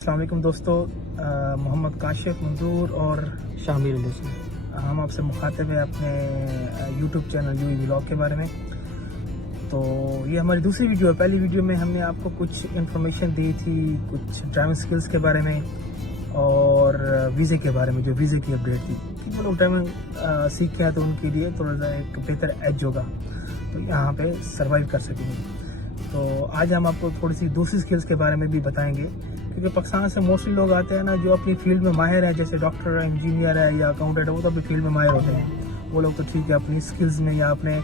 अस्सलाम वालेकुम दोस्तों, मोहम्मद काशिफ मंजूर और शामिर हम आपसे मुखातिब है अपने यूट्यूब चैनल यूई व्लॉग के बारे में। तो ये हमारी दूसरी वीडियो है। पहली वीडियो में हमने आपको कुछ इन्फॉर्मेशन दी थी, कुछ ड्राइविंग स्किल्स के बारे में और वीज़े के बारे में, जो वीज़े की अपडेट थी कि वो लोग ड्राइविंग सीख के आए तो उनके लिए थोड़ा सा एक बेहतर एज होगा, तो यहाँ पे सर्वाइव कर सकेंगे। तो आज हम आपको थोड़ी सी दूसरी स्किल्स के बारे में भी बताएंगे, क्योंकि पाकिस्तान से मोस्टली लोग आते हैं ना जो अपनी फील्ड में माहिर हैं, जैसे डॉक्टर है, इंजीनियर है या अकाउंटेंट है, वो तो अपनी फील्ड में माहिर होते हैं। वो लोग तो ठीक है अपनी स्किल्स में या अपने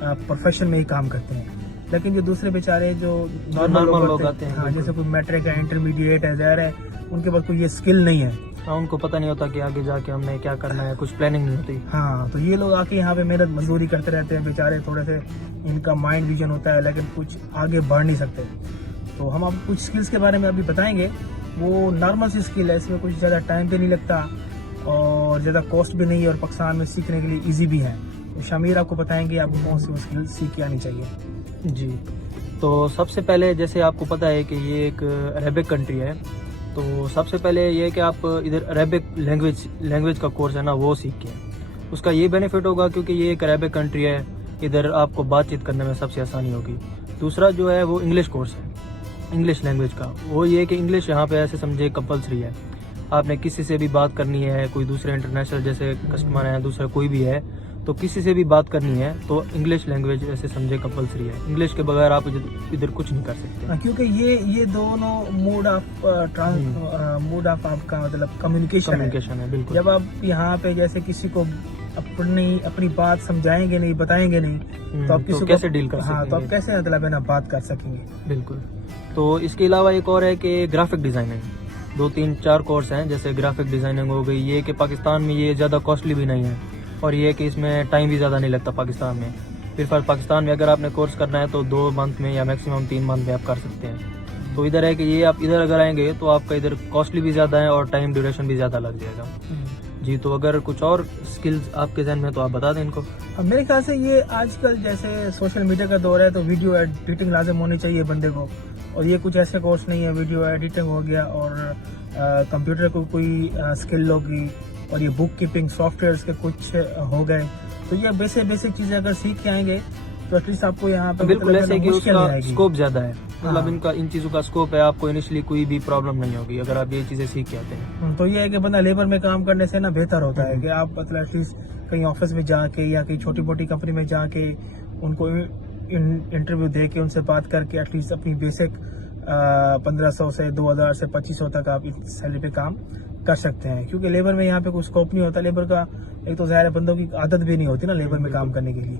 प्रोफेशन में ही काम करते हैं, लेकिन जो दूसरे बेचारे जो नॉर्मल लोग आते हैं, हाँ, जैसे कोई मैट्रिक है, इंटरमीडिएट है, ज़ाहिर है उनके पास कोई ये स्किल नहीं है। हाँ, उनको पता नहीं होता कि आगे जाके हमने क्या करना है, कुछ प्लानिंग नहीं होती। हाँ, तो ये लोग आके यहाँ पे मेहनत मजदूरी करते रहते हैं बेचारे, थोड़े से इनका माइंड विजन होता है लेकिन कुछ आगे बढ़ नहीं सकते। तो हम आपको कुछ स्किल्स के बारे में अभी बताएंगे। वो नॉर्मल सी स्किल है, इसमें कुछ ज़्यादा टाइम भी नहीं लगता और ज़्यादा कॉस्ट भी नहीं है और पाकिस्तान में सीखने के लिए ईजी भी है। तो शामिर आपको बताएंगे आपको कौन सी स्किल सीख के आनी चाहिए। जी, तो सबसे पहले जैसे आपको पता है कि ये एक अरेबिक कंट्री है, तो सबसे पहले ये है कि आप इधर अरेबिक लैंग्वेज का कोर्स है ना वो सीख के, उसका ये बेनिफिट होगा क्योंकि ये एक अरेबिक कंट्री है, इधर आपको बातचीत करने में सबसे आसानी होगी। दूसरा जो है वो इंग्लिश कोर्स है, इंग्लिश लैंग्वेज का। वो ये कि इंग्लिश यहाँ पे ऐसे समझे कंपलसरी है। आपने किसी से भी बात करनी है, कोई दूसरे इंटरनेशनल जैसे कस्टमर है, दूसरा कोई भी है, तो किसी से भी बात करनी है तो इंग्लिश लैंग्वेज ऐसे समझे कंपलसरी है। इंग्लिश के बगैर आप इधर कुछ नहीं कर सकते, क्योंकि ये दोनों मोड ऑफ आपका मतलब कम्युनिकेशन है। बिल्कुल। जब आप यहाँ पे जैसे किसी को अपनी बात समझाएंगे नहीं, बताएंगे नहीं, तो आप किसी को कैसे डील कर सकते हैं? हाँ, तो आप कैसे मतलब है ना बात कर सकेंगे। बिल्कुल। तो इसके अलावा एक और है कि ग्राफिक डिजाइनिंग, 2-3-4 कोर्स हैं। जैसे ग्राफिक डिजाइनिंग हो गई, ये कि पाकिस्तान में ये ज़्यादा कॉस्टली भी नहीं है और ये कि इसमें टाइम भी ज़्यादा नहीं लगता पाकिस्तान में। फिर पाकिस्तान में अगर आपने कोर्स करना है तो 2 मंथ में या मैक्सिमम 3 मंथ में आप कर सकते हैं। तो इधर है कि ये आप इधर अगर आएंगे तो आपका इधर कॉस्टली भी ज़्यादा है और टाइम ड्यूरेशन भी ज़्यादा लग जाएगा। जी, तो अगर कुछ और स्किल्स आपके जहन में तो आप बता दें इनको। मेरे ख्याल से ये आजकल जैसे सोशल मीडिया का दौर है, तो वीडियो एडिटिंग लाजिम होनी चाहिए बंदे को, और ये कुछ ऐसे कोर्स नहीं है। वीडियो एडिटिंग हो गया और कंप्यूटर को कोई स्किल होगी और ये बुक कीपिंग सॉफ्टवेयर के कुछ हो गए, तो ये बेसिक चीज़ें अगर सीख के आएंगे तो एटलीस्ट आपको यहाँ पे बिल्कुल ऐसे कि उसका स्कोप ज़्यादा है, मतलब हाँ। इनका इन चीज़ों का स्कोप है, आपको इनिशियली कोई भी प्रॉब्लम नहीं होगी अगर आप ये चीज़ें सीख के आते हैं। तो ये है कि बंदा लेबर में काम करने से ना बेहतर होता है कि आप मतलब एटलीस्ट कहीं ऑफिस में जाके या कहीं छोटी मोटी कंपनी में जाके उनको इंटरव्यू दे के उनसे बात करके एटलीस्ट अपनी बेसिक 1500 से 2000 से 2500 तक आप इस सैलरी पे काम कर सकते हैं। क्योंकि लेबर में यहाँ पे कोई स्कोप नहीं होता। लेबर का एक तो ज़ाहिर बंदों की आदत भी नहीं होती ना लेबर में काम करने के लिए,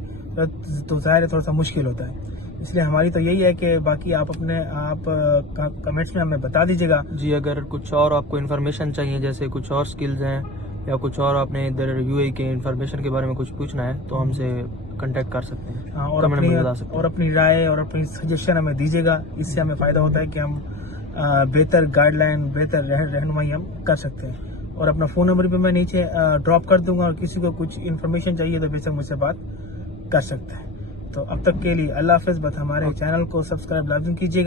तो ज़ाहिर थोड़ा सा मुश्किल होता है। इसलिए हमारी तो यही है कि बाकी आप कमेंट्स में हमें बता दीजिएगा। जी, अगर कुछ और आपको इन्फॉर्मेशन चाहिए, जैसे कुछ और स्किल्स हैं या कुछ और आपने इधर यूएई के इन्फॉर्मेशन के बारे में कुछ पूछना है तो हमसे कांटेक्ट कर सकते हैं। हाँ, और अपनी राय और अपनी सजेशन हमें दीजिएगा। इससे हमें फ़ायदा होता है कि हम बेहतर गाइडलाइन, बेहतर रहनुमाई हम कर सकते हैं। और अपना फ़ोन नंबर भी मैं नीचे ड्रॉप कर दूंगा और किसी को कुछ इन्फॉर्मेशन चाहिए तो बेशक मुझसे बात कर सकते हैं। तो अब तक के लिए अल्लाह हाफ़िज़। बस हमारे चैनल को सब्सक्राइब लाज़िम कीजिएगा।